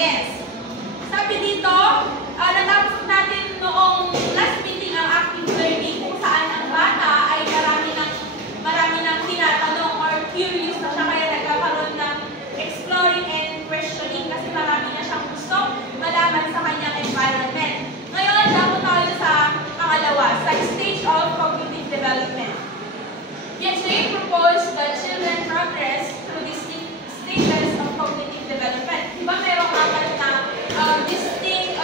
experience. Sabi dito, natapos natin noong last meeting ang active learning kung saan ang bata ay marami ng tinatanong or curious na siya kaya nagkakaroon ng exploring and questioning kasi marami na siyang gusto malaman sa kanyang environment. Ngayon, dako tayo sa pangalawa, sa stage of cognitive development. Yesterday proposed that children progress through distinct stages of cognitive development. Diba merong apat na distinct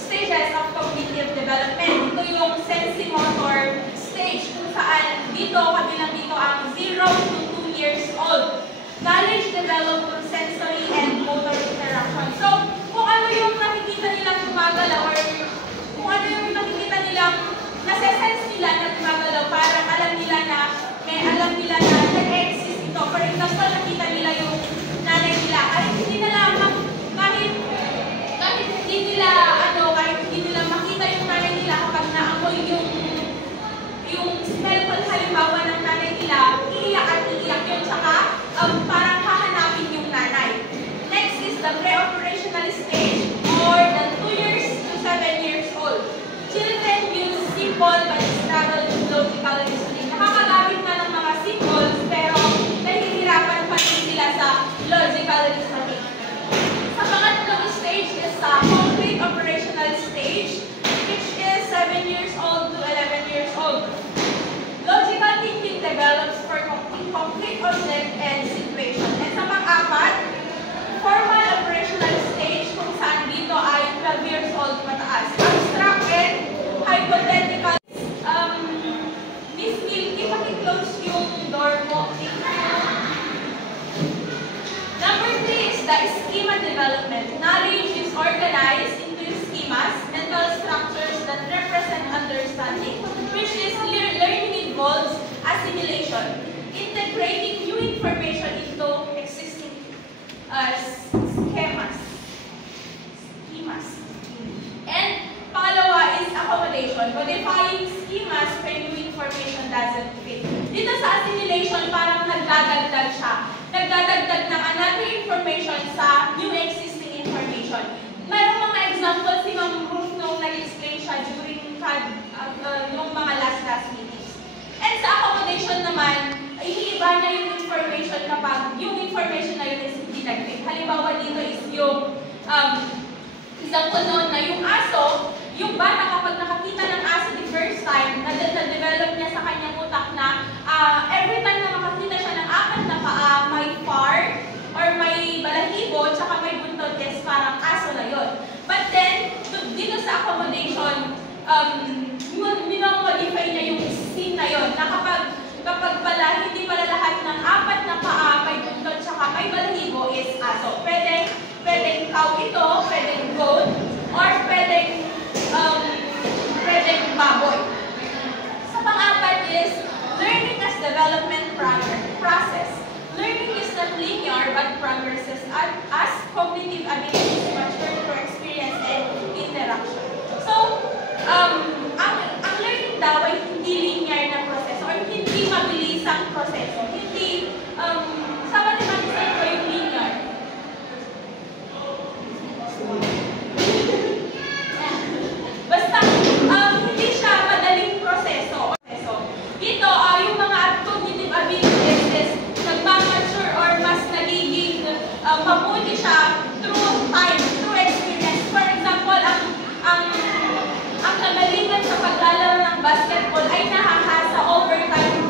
stages of cognitive development. Ito yung sensory-motor stage kung saan dito, kabilang dito ang 0 to 2 years old. Knowledge developed through sensory and motor interaction. So, kung ano yung nakikita nilang gumagalaw or kung ano yung nakikita nilang nasa-sense nila na gumagalaw, parang alam nila na nag-exist ito. For example, nakita nila yung nanay nila. Kahit hindi nila makita yung nanay nila kapag naamoy yung smell ko halimbawa ng nanay nila, iiyak at iiyak yun, tsaka parang hahanapin yung nanay. Next is the pre-operational stage or the 2 years to 7 years old. Children use simple but struggle with logical reasoning. Nakakagamit na ng mga symbols pero nahihirapan pa rin sila sa logical reasoning. Sa pangatlong stage is sa concrete operational stage, which is 7 years old to 11 years old. Logical thinking develops for concrete object and situation. And sa pang-apat, formal operational stage kung saan dito ay 12 years old mataas. Abstract and hypothetical. Miss Milky, paki-close yung door mo. Number 3 is the schema development. Knowledge is organized into schemas, mental structures that represent understanding, which is learning involves assimilation, integrating new information into existing schemas. And pangalawa is accommodation, modifying schemas when new information doesn't fit. Dito sa assimilation, parang nagdadagdag siya. Nagdadagdag ng another information sa new existing information. Mayroong mga examples si Ma'am Ruth nung nag-explain siya during yung mga last meetings. And sa accommodation naman, iniiba niya yung information kapag yung information na yun is hindi nag-fit. Halimbawa dito is yung example noon na yung aso, yung bata kapag nakakita ng aso the first time, na-develop niya sa kanyang utak na every time na makakita siya ng apat na paa, may far or may balahibo, tsaka may buntot, yes, parang aso na yun. But then, dito sa accommodation, minamodify niya yung scene na yun, na kapag pala, hindi pala lahat ng apat na paa, may buntot, tsaka may balahibo is aso. Pwedeng cow ito, pwedeng goat, or pwedeng baboy. Sa pang-apat is learning as development process. Learning is not linear but progresses as cognitive abilities mature through experience and interaction. So, ang learning daw ay hindi linear na proseso or hindi mabilisang proseso. Hindi, sa mathematics ito yung linear. Basta, hindi siya madaling proseso. Dito, yung mga cognitive abilities is nagmamature or mas nagiging mabuti siya through time, through experience. For example, ang kagalingan sa paglalaro ng basketball ay nahahasa over time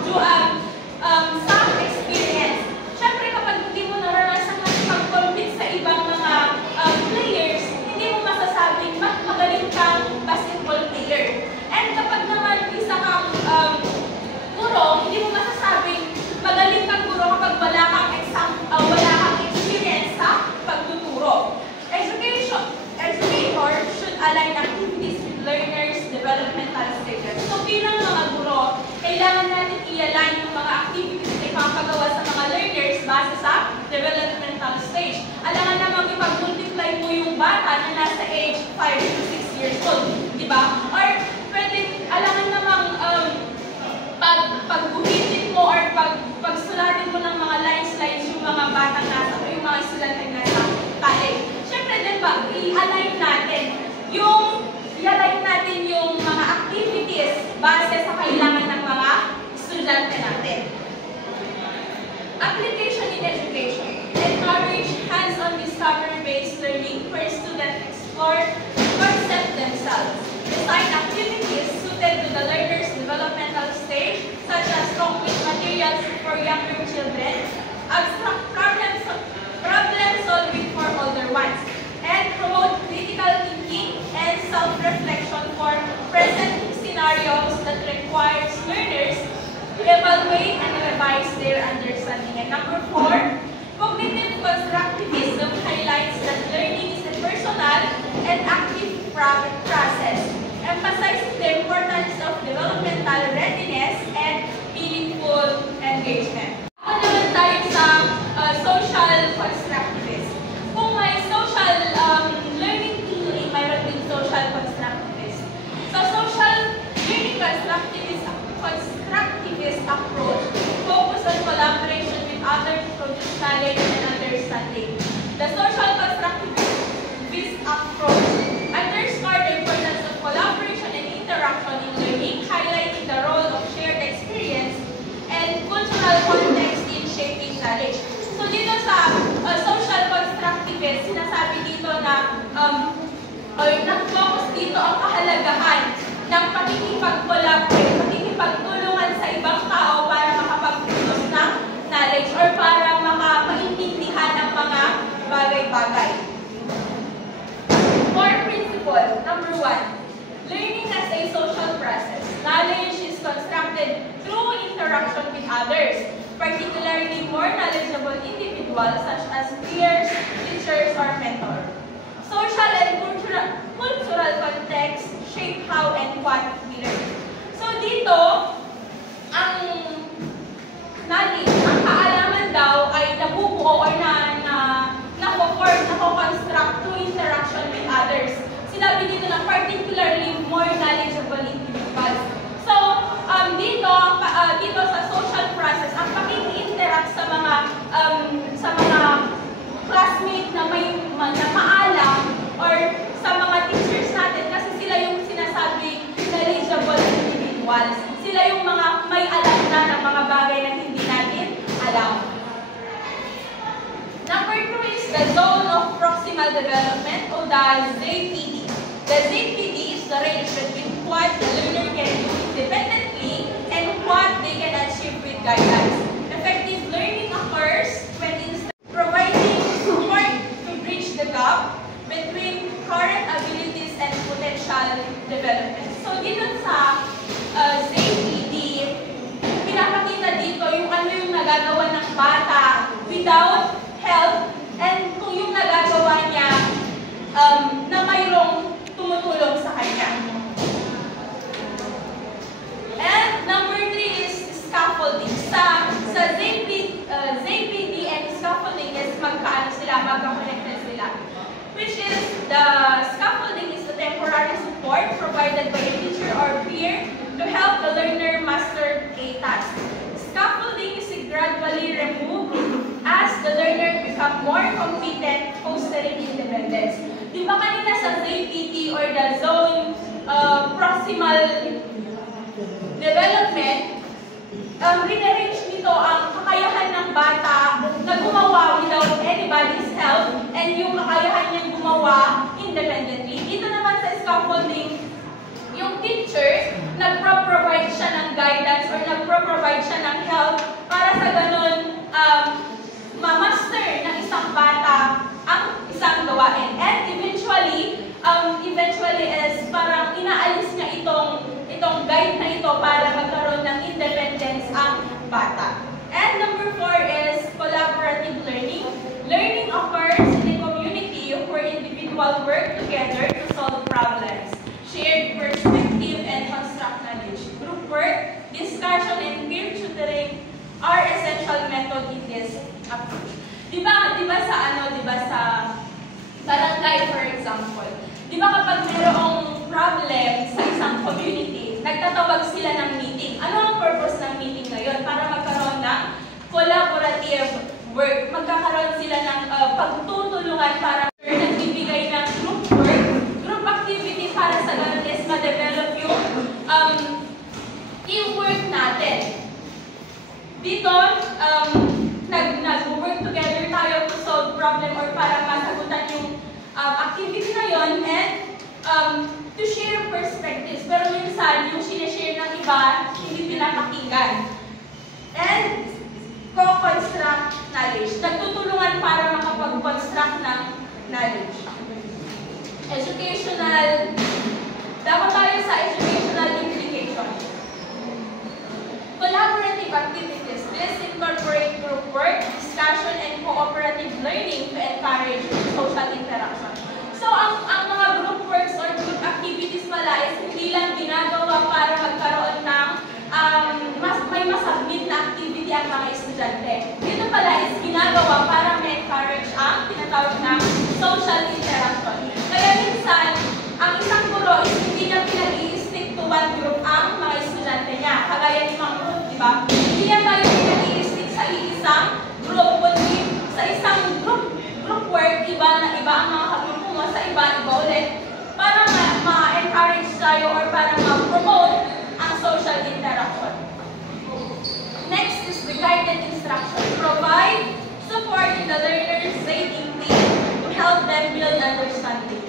sa experience. Siyempre, kapag hindi mo naranasan mag-compete sa ibang mga players, hindi mo masasabing magaling kang basketball player. And kapag naman isa kang guro, hindi mo masasabing magaling kang guro kapag wala kang experience sa pagtuturo. Educator should align activities with learners' developmental stages. So bilang mga guro, kailangan natin i-align yung mga activities na ipapagawa sa mga learners base sa developmental stage. Alangan namang ipag-multiply mo yung bata na nasa age 5 to 6 years old. Diba? Or pwedeng, alangan namang pag-guhitin mo or pagsulatin mo ng mga lines yung mga batang nasa o yung mga estudyante nasa college. students explore concepts themselves. Design activities suited to the learner's developmental stage, such as complete materials for younger children, abstract problem solving for older ones, and promote critical thinking and self-reflection for present scenarios that requires learners to evaluate and revise their understanding. And number 4, cognitive constructivism highlights that learning is a personal and active process, emphasizing the importance of developmental readiness and meaningful engagement. Ako naman tayo sa social constructivist. Kung may social learning theory, mayroon din social constructivist. Sa social learning constructivist approach, focus on collaboration with others to produce knowledge and understanding. The social constructivist approach underscores the importance of collaboration and interaction in learning, highlighting the role of shared experience and cultural context in shaping knowledge. So dito sa social constructivist, sinasabi dito na nag-focus dito ang kahalagahan ng pakikipag-collaborate, pakikipagtulungan sa ibang tao para makapag-produce ng knowledge or para makapaintindihan ang mga bagay-bagay. Core principle, number 1, learning as a social process. Knowledge is constructed through interaction with others, particularly more knowledgeable individuals such as peers, teachers, or mentors. Social and cultural context shape how and what we learn. So dito, ang knowledge, ang kaalaman daw ay nabubuo or nako-construct through interaction with others. Sinabi dito na particularly more knowledgeable individuals. So, dito sa social process, ang pag-interact sa mga classmate na maalam or sa mga teachers natin kasi sila yung sinasabing knowledgeable individuals. Sila yung mga may alam na ng mga bagay na hindi natin alam. Number 2 is the zone of proximal development or the ZPD. The ZPD is the range between what the learner can do independently and what they can achieve with guidance. Effective learning occurs when providing support to bridge the gap between current abilities and potential development. So dito sa ZPD, pinapakita dito yung ano yung nagagawa ng bata without help and kung yung nagagawa niya na mayroong tumutulong sa kanya. And number 3 is scaffolding. Sa ZPD and scaffolding is magka-connected sila. Which is the scaffolding is the temporary support provided by a teacher or peer to help the learner master a task. Scaffolding is gradually removed as the learner become more competent, fostering independence. Di ba kanina sa ZPD or the zone proximal development, rin-arrange nito ang kakayahan ng bata na gumawa without anybody's help and yung kakayahan niyang gumawa independently. Dito naman sa scaffolding, yung teacher, nagpro-provide siya ng guidance or nagpro-provide siya ng help para sa ganun ma-master ng isang bata ang isang gawain. And eventually is parang inaalis niya itong guide na ito para magkaroon ng independence ang bata. And number 4 is collaborative learning. Learning occurs in a community where individuals work together to solve problems, shared perspective, and construct knowledge. Group work, discussion, and peer tutoring are essential methods in this approach. Diba sa barangay, for example, diba kapag mayroong problem sa isang community, nagtatawag sila ng meeting. Ano ang purpose ng meeting ngayon? Para magkaroon ng collaborative work. Magkakaroon sila ng pagtutulungan para nagbibigay ng group work, group activity para sa ganun is ma-develop yung teamwork natin. Dito, nag-work together tayo to solve problem or para masagutan yung activity dapat tayo sa educational implication. Collaborative activities. This incorporate group work, discussion, and cooperative learning to encourage social interaction. So, ang mga group works or group activities pala is hindi lang ginagawa para magkaroon ng may masubmit na activity ang mga estudyante. Dito pala is ginagawa para ma-encourage ang tinatawag na social interaction. Kaya minsan, ang isang guro is hindi niya pinag-i-stick to one group ang mga estudyante niya. Kagaya ni Mang Ruth, di ba? Hindi niya tayo pinag-i-stick sa isang group, kundi sa isang group work, iba ang mga kagrupo mo, sa iba ulit, para ma-encourage tayo or para ma-promote ang social interaction. Next is the guided instruction. Provide support to the learners safely to help them build understanding.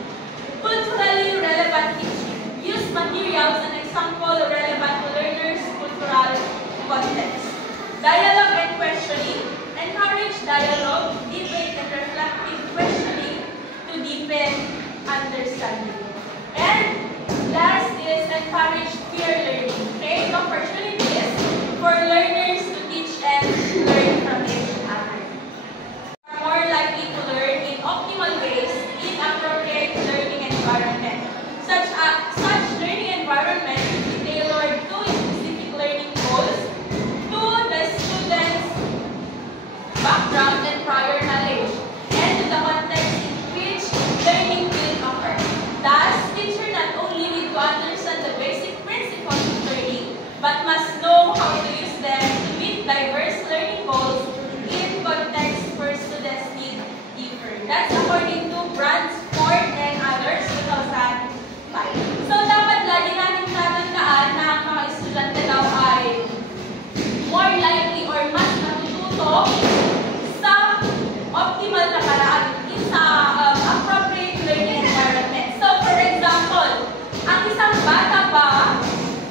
Culturally relevant teaching. Use materials and example relevant to learners' cultural context. Dialogue and questioning. Encourage dialogue, debate, and reflective questioning to deepen understanding. And last is encourage peer learning. Create opportunities for learners to teach and learn from each other. Are more likely to learn in optimal ways in appropriate learning environment. Such learning environment is tailored to specific learning goals, to the students' background and prior knowledge, and to the context in which learning will occur. Thus, teacher not only need to understand the basic principles of learning, but must know how to use them to meet diverse learning goals in context where students need differ. That's according to Brandsford and others, 2005. So, dapat lagi natin tatandaan na ang mga estudyante daw ay more likely or mas natututo sa optimal na paraan sa appropriate learning environment. So, for example, ang isang bata ba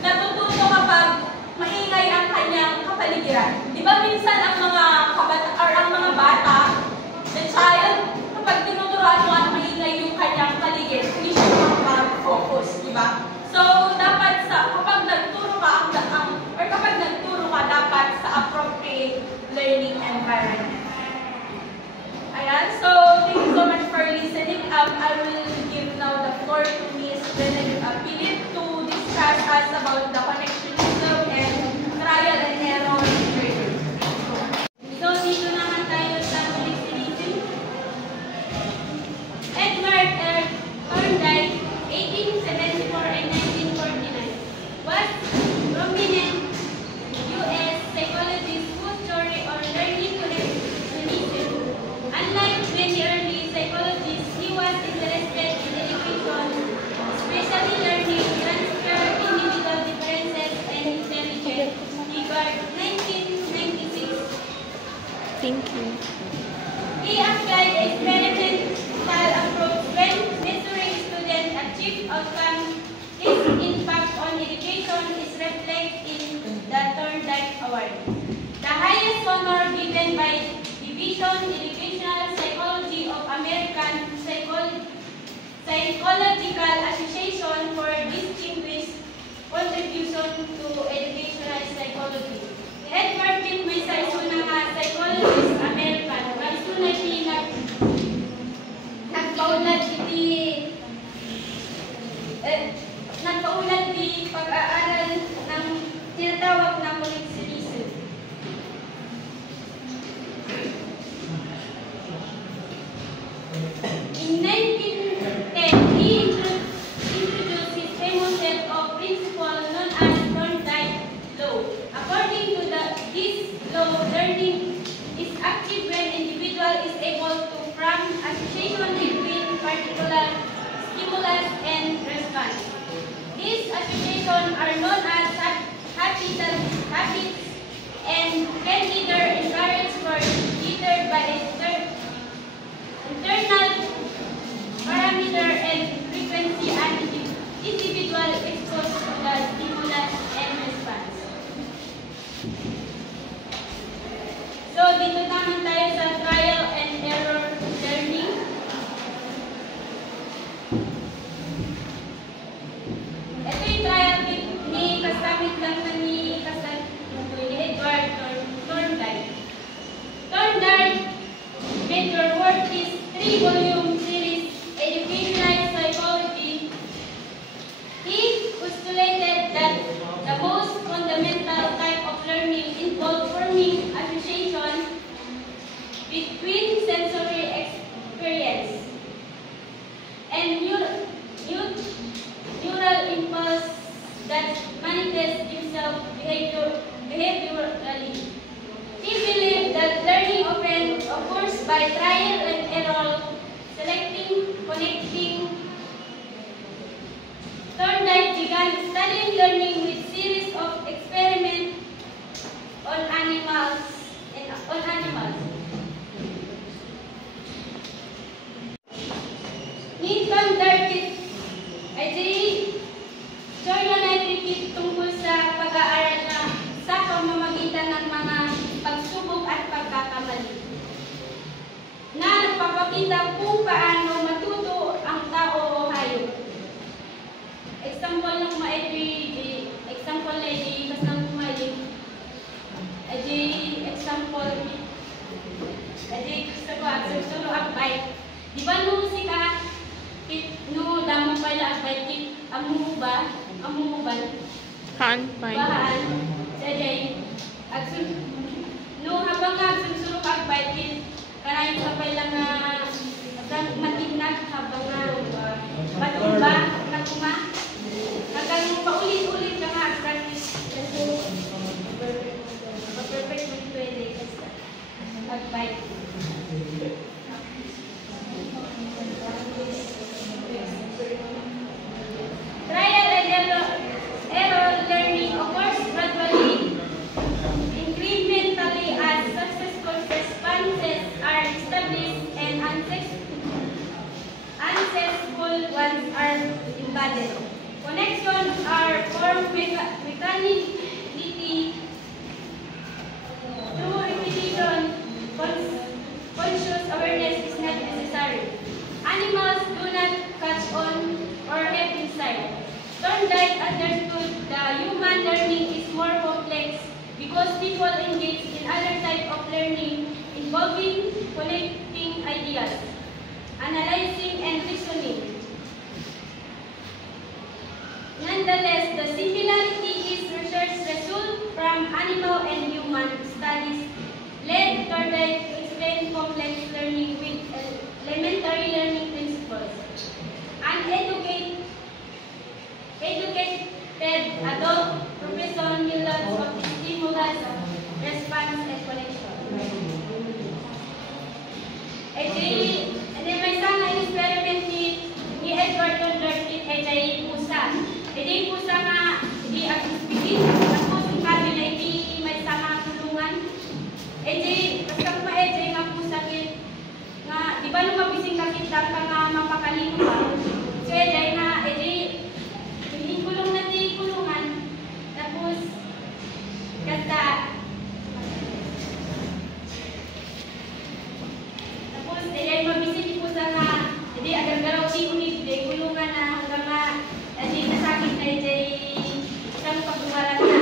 natututo kapag maingay ang kanyang kapaligiran? Di ba minsan ang mga bata, the child, kapag tinuturuan mo at maingay yung kanyang paligid, hindi siya makapag-focus, di ba? So, dapat kapag nagturo ka, dapat sa appropriate learning environment. Ayan, so thank you so much for listening. I will give now the floor to Ms. Philip to discuss us about the connectionism and trial and error learning. So, dito naman tayo sa connectionism. Edward Thorndike, 1874 and 1949, was prominent U.S. psychologist whose theory on learning connectionism. Unlike many early psychologists, he was interested in education, especially learning, transfer, individual differences, and intelligence. Regard 1996. Thank you. He applied a experimental approach when measuring students' achieved outcomes. His impact on education is reflected in the Thorndike Award, the highest honor given by Division Educational Psychology of American Psychological Association for distinguished contribution to educational psychology. Edward Tim Mesa is una nga psychologist American. Magsunod niya nagpaulat di pag-aaral ng tinatawag na connectionism. In 1910, he introduced his famous set of principles known as Thorndike Law. According to this law, learning is active when individual is able to form association between particular stimulus and response. These associations are known as habits and can either encourage or deter by internal parameter and frequency and individual exposed to the stimulus and response. So, dito naman tayo sa trial and error learning. nagamit lang na ni Edward Thorndike. Thorndike major work is 3-volume series, Educational Psychology. He postulated that the most fundamental type of learning involves forming association between sensory experience and neural impulse that manifest themselves behaviorally. He believed that learning often occurs by trial and error, selecting, connecting. Thorndike began studying learning with series of experiments on animals. Ni Thorndike ay journalistic tungkol sa pag-aaral na sa pamamagitan ng mga pagsubok at pagkakamali na nagpapakita kung paano matuto ang tao o hayop. Example ng example na kasang kumain example gusto ko sulo akbay. Di ba nung sika no damo pa ila akbay kit amuban Handbike. bahan sajay no habang nga susulok akbay kit kanay sabay lang nga matinag habang nga matumba nakuma hanggang paulit-ulit ka nga practice kasi perfect mo pwede akbay. Trial and error learning occurs gradually, incrementally as successful responses are established and unsuccessful ones are embodied. Connections are formed mechanically through repetition. Conscious awareness is not necessary. Animals do not catch on or have insight. Thorndike understood the human learning is more complex because people engage in other types of learning involving connecting ideas, analyzing, and reasoning. Nonetheless, the similarity is research result from animal and human studies led Thorndike to explain complex learning with elementary learning principles. Educated adult profession will learn of stimulus, response, and connection. May isang experiment ni Edward Thorndike ay pusa. Pusa nga, hindi speaking. Tapos yung sabi na hindi may sama kulungan. Basta kuma nga pusa nga, di ba nung mabising kakita ka nga mapakalim ka? So na, yung kulong na di kulungan. Tapos, kata, tapos mabising di pusa nga, agad-garaw si unit, kulungan na hanggang nga, nasakit na isang pagbuwaran na.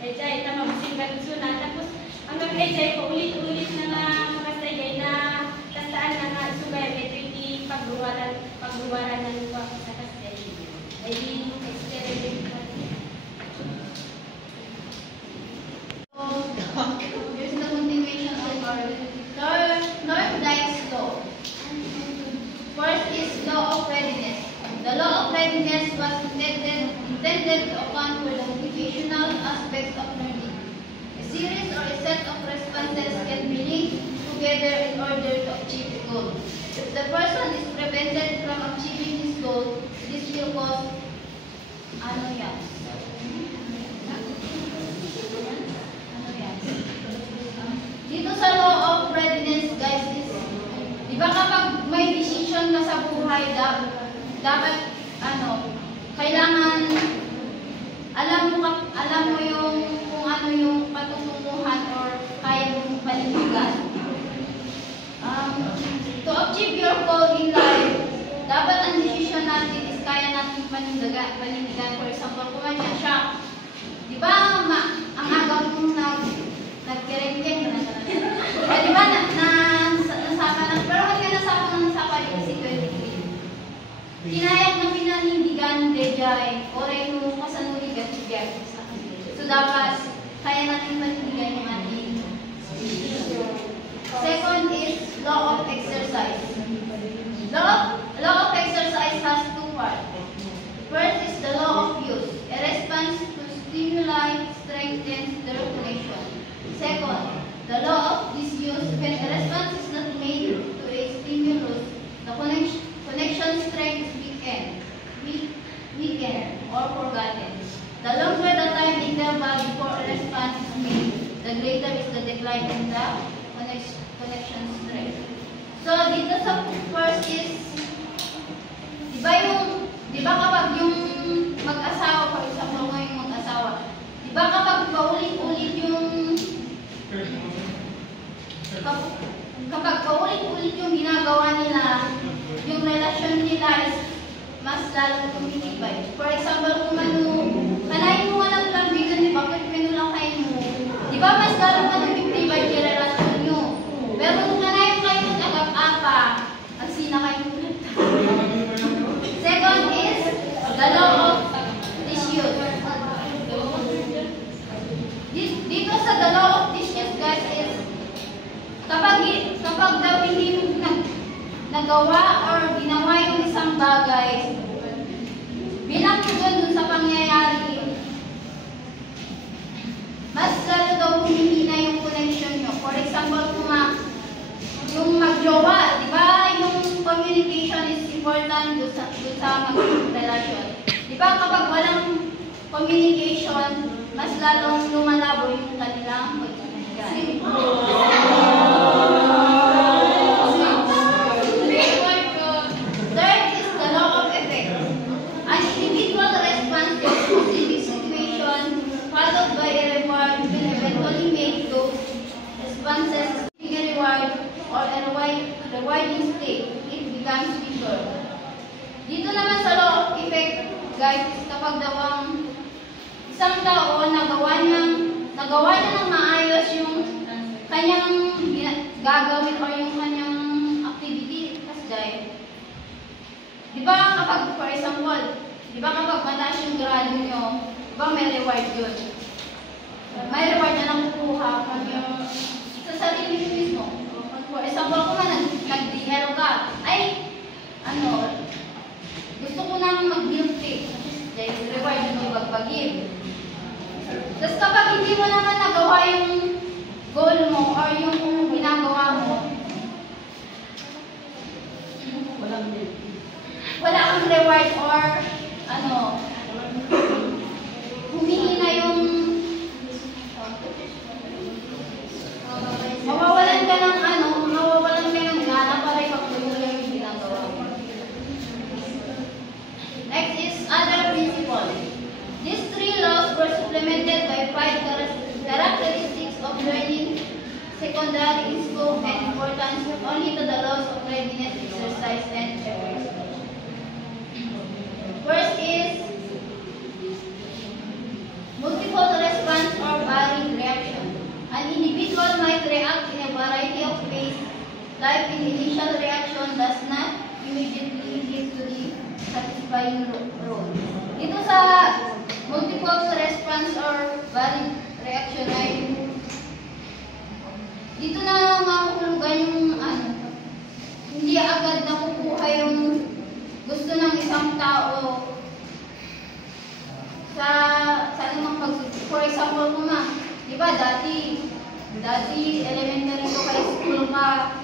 Ita mabising kalusunan. Tapos, hanggang paulit-ulit na nga makasagay na tasaan na nga sugay may 20 pagbuwaran na lupa sa kasay. Experiment pa. Here's the continuation of our Thorndike's law. First is law of readiness. The law of readiness was intended to account for the motivational aspects of learning. A series or a set of responses can be linked together in order to achieve a goal. If the person is prevented from achieving his goal, this will cause annoyance. Dito sa law of readiness, guys, is, di ba kapag may decision ka sa buhay, dapat, kailangan, alam mo yung, kung ano yung patutunguhan or kaya mong panindigan. To achieve your goal in life, dapat ang decision natin is kaya natin panindigan. For example, kung ano siya, ba ang agaw kong nagkereng-keng na di ba nasapa na, pero hindi ka nasapa dito si 23. Kinayak na pinanindigan dejay, oray mo kasanulig at bigay. So dapat, kaya natin panindigan yung ating. Second is law of exercise. Law of exercise has two parts. First is the law of use. A response to stimuli strengthens the connection. Second, the law of disuse. When a response is not made to a stimulus, the connection strength weakened or forgotten. The longer the time interval before a response is made, the greater is the decline in the connection strength. So dito sa first is, di ba kapag yung mag-asawa, for example ngayong mag-asawa, di ba kapag paulit-ulit yung ginagawa nila, yung relasyon nila is mas lalo tumitibay. For example, kung kanayin mo nga lang bigan, di ba, pwede lang kayo mo, di ba mas lalo ka tumitibay yung relasyon nyo. Pero kung kanayin kayo mag-agap-apa, magsina kayo ulit. Second is the law of disuse. Dito sa the law of disuse, guys, is kapag daw hindi mo nagawa or ginawa yung isang bagay, bilang tugon dun sa pangyayari, mas lalo daw humihina yung connection nyo. For example, kung yung magjowa, di ba yung communication is important dun sa mag-relasyon. Di ba kapag walang communication, mas lalong lumalabo yung kanilang pagkakaibigan. Third is the law of effect. An individual response to a specific situation followed by a reward will eventually make those responses a reward or a rewarding state. It becomes weaker. Dito naman sa law of effect, guys, kapag daw ang isang tao nagawa niya ng maayos yung kanyang gagawin or yung kanyang activity, kasi di ba kapag, for example, di ba kapag mataas yung grado nyo, di ba may reward yun? May reward na nakukuha kung yung sa sarili nyo mismo. For example, kung nag-DL ka, ay, gusto ko nang mag-milk cake. Dahil reward yung mag-give. Tapos kapag hindi mo naman nagawa yung goal mo or yung ginagawa mo, wala kang reward or humihina yung mawawalan ka ng gana para ipagtuloy yung ginagawa mo. Next is other principles. These three laws were supplemented by 5 characteristics of learning, secondary in scope and importance only to the laws of readiness, exercise, and effort. First is multiple response or varied reaction. An individual might react in a variety of ways, like an initial reaction does not immediately lead to the satisfying role. Ito sa multiple response or varied reaction ay dito na mahuhulugan yung hindi agad nakukuha yung gusto ng isang tao sa anumang pagsusunod. For example, di ba dati elementary ko kay school ka,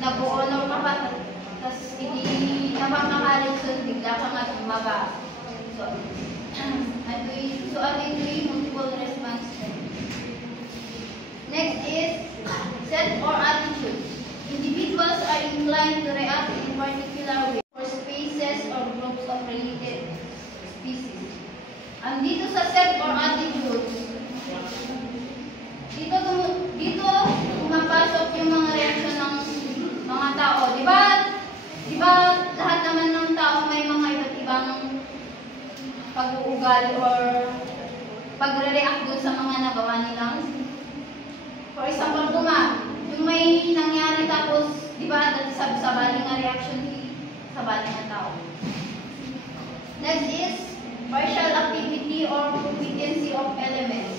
nag-honor ka pa, tapos hindi napakakalit so bigla ka nga tumaba. So ano yung multiple response? Next is set or attitude. Individuals are inclined to react in particular way for species or groups of related species. Dito sa set or attitudes, dito pumapasok yung mga reaksyon ng mga tao. Di ba lahat naman ng tao may mga iba't ibang pag-uugali or pagre-react dun sa mga nagawa nilang. For example, yung may nangyari tapos, di ba, sa baling nga reaction sa baling nga tao. Next is partial activity or competency of elements.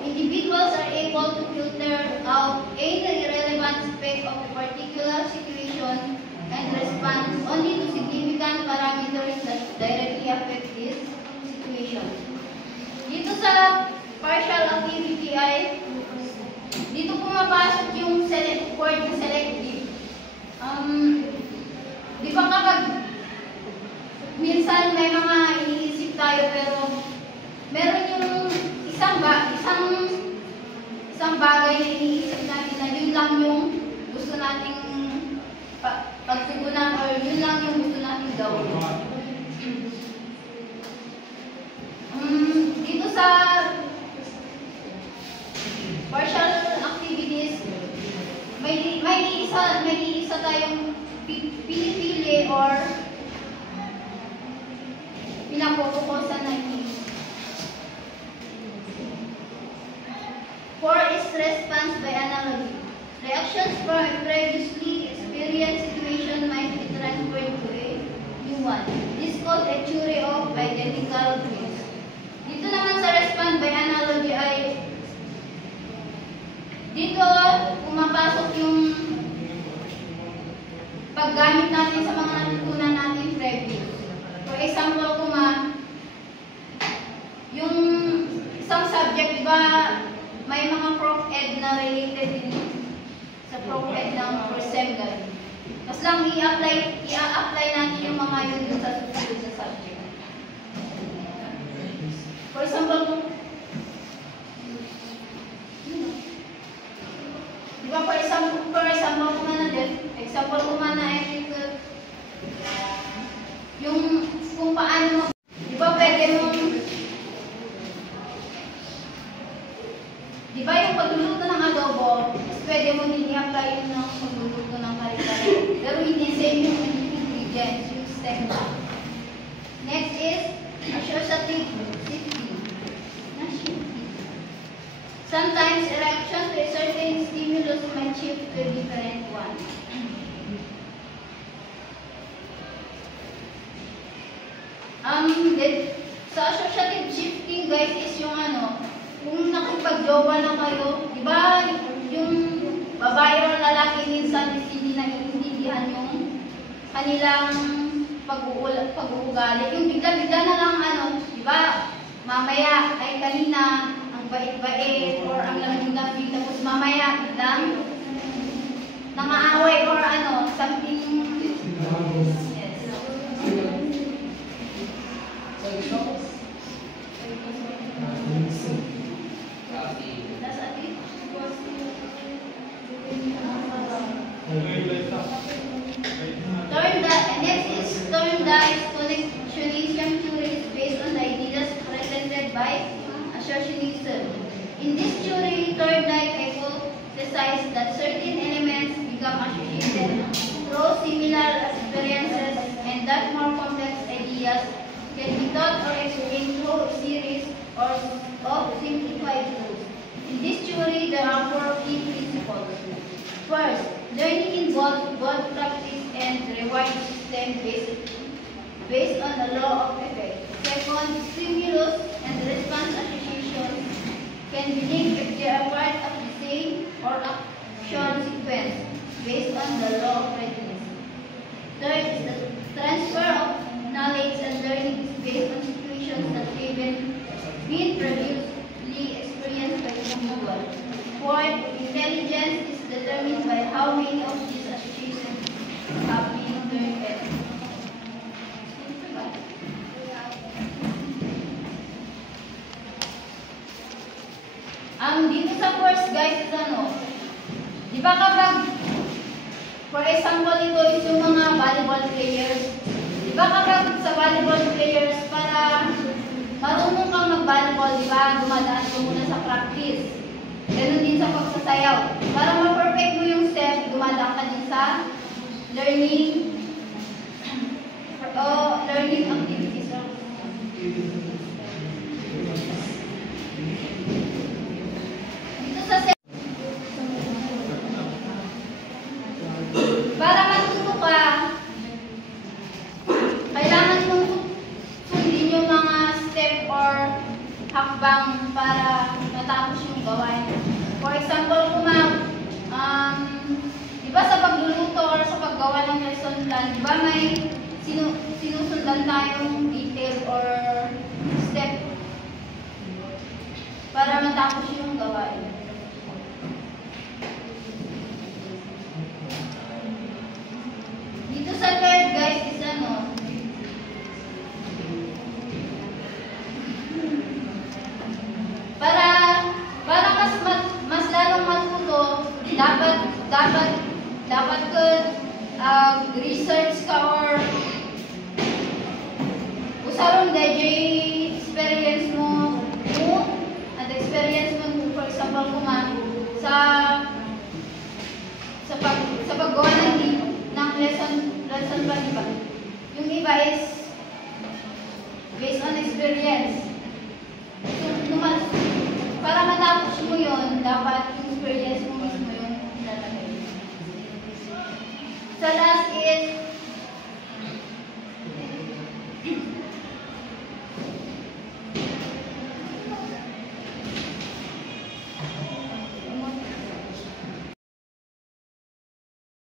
Individuals are able to filter out any irrelevant aspect of a particular situation and respond only to significant parameters that directly affect this situation. Dito sa partial activity ay dito pumapasok yung word na selective. Di ba kapag minsan may mga iniisip tayo pero meron yung isang bagay na iniisip natin na yun lang yung gusto nating pagtugunan or yun lang yung gusto nating gawin. Dito sa partial activities, may isa tayong pinipili or pinapokukusan na iniisip. 4 is response by analogy. Reactions from a previously experienced situation might be transferred to a new one. This is called a theory of identical twins. Dito naman sa response by analogy ay dito pumapasok yung paggamit natin sa mga natutunan natin previous. For example, yung isang subject, di ba, may mga prof ed na related din sa prof ed ng first sem guide. Mas lang i-apply natin yung mga yun dun sa susunod na subject. For example, di ba, for example ay yung kung paano di ba pwede mong di ba yung pagluluto ng adobo, pwede mo din i-apply yun ng pagluluto ng kare-kare. Pero hindi same yung ingredients, yung step. Next is associative shifting. Sometimes a reaction to a certain stimulus might shift to a different one. Sa associative shifting, guys, is yung kung nakipag-jowa na kayo, di ba, yung babae o lalaki minsan hindi naiintindihan yung kanilang pag-uugali. Yung bigla-bigla na lang, di ba, mamaya ay kanina ang bait-bait or ang lamig-lamig, tapos mamaya biglang nangaaway or something. Yes. Connectionism theory is based on the ideas presented by associationism. In this theory, Thorndike hypothesized that certain elements become associated through similar experiences and that more complex ideas can be taught or explained through a series of simplified rules. In this theory, there are 4 key principles. First, learning involves both practice and reward system based on the law of effect. Second, stimulus and response associations can be linked if they are part of the same or action sequence based on the law of readiness. Third is the transfer of knowledge and learning is based on situations that have been previously experienced by the individual. Fourth, intelligence is determined by how many of these associations have been learned. Dito sa course, guys, is di ba kapag, for example, ito is yung mga volleyball players. Di ba kapag sa volleyball players, para marunong kang mag-volleyball, di ba, dumadaan ko muna sa practice. Ganun din sa pagsasayaw. Para ma-perfect mo yung step, dumadaan ka din sa learning activities. matapos yung gawain. For example, kung di ba sa pagluluto or sa paggawa ng lesson plan, di ba may sinusundan tayong detail or step para matapos yung gawain. Dito sa third, guys, is ano? Para mas lalong matuto, dapat ko research ka or usaron DJ experience mo at experience mo, for example, sa paggawa ng lesson plan, diba? Yung iba is based on experience. So, para matapos mo yun, dapat yung